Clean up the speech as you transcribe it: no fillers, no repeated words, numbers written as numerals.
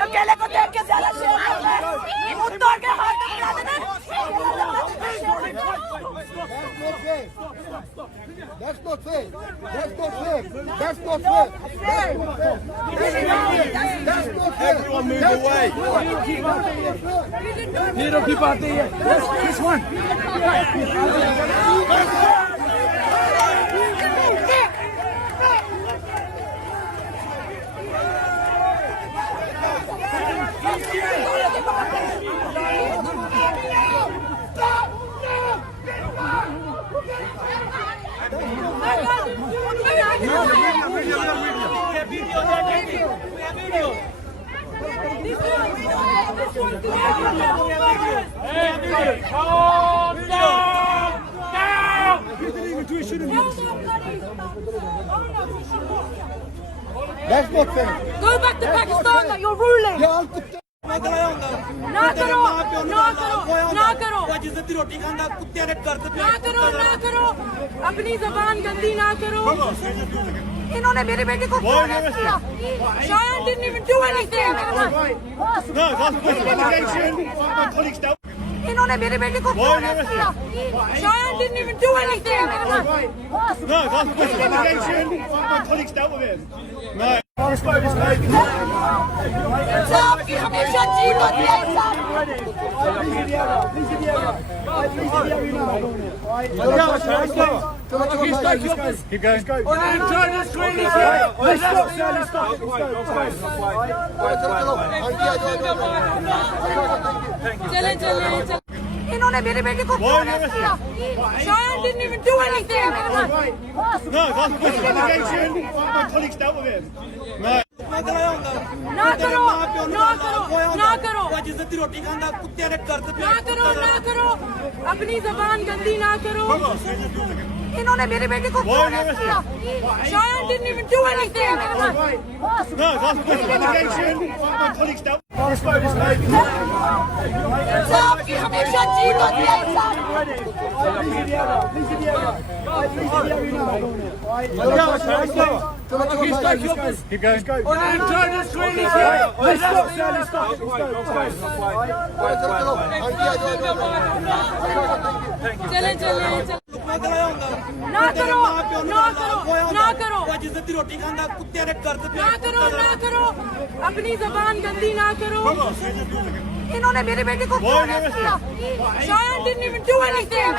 अकेले को देख के ज्यादा शेर करता है, मुंह तोड़ के हाथ में गिरा देना। That's not fair. That's not fair. That's not fair. That's not fair. That's not fair. Everyone move away. Hero की बात नहीं है. This one. That's not fair. Go back to Pakistan that you're ruling. ना करो, ना करो, ना करो, ना करो, ना करो, अपनी जबान गंदी ना करो। इन्होंने मेरे बेटे को Shayan didn't even do anything. इन्होंने मेरे बेटे को Shayan didn't even do anything. इंसाफ की हमेशा जीत होती है। Keep going. चले चले चले। इन्होंने मेरे बेटे को Shayan didn't even do anything. ना करो, ना करो, ना करो, ना करो, ना करो, अपनी जबान गंदी ना करो। इन्होंने मेरे बेटे को Shayan didn't even do anything. इंसाफ की हमेशा जीत होती है। Keep going. चले चले चले। ना करो, ना करो, ना करो, ना करो, ना करो, अपनी जबान गंदी ना करो। इन्होंने मेरे बेटे को Shayan didn't even do anything.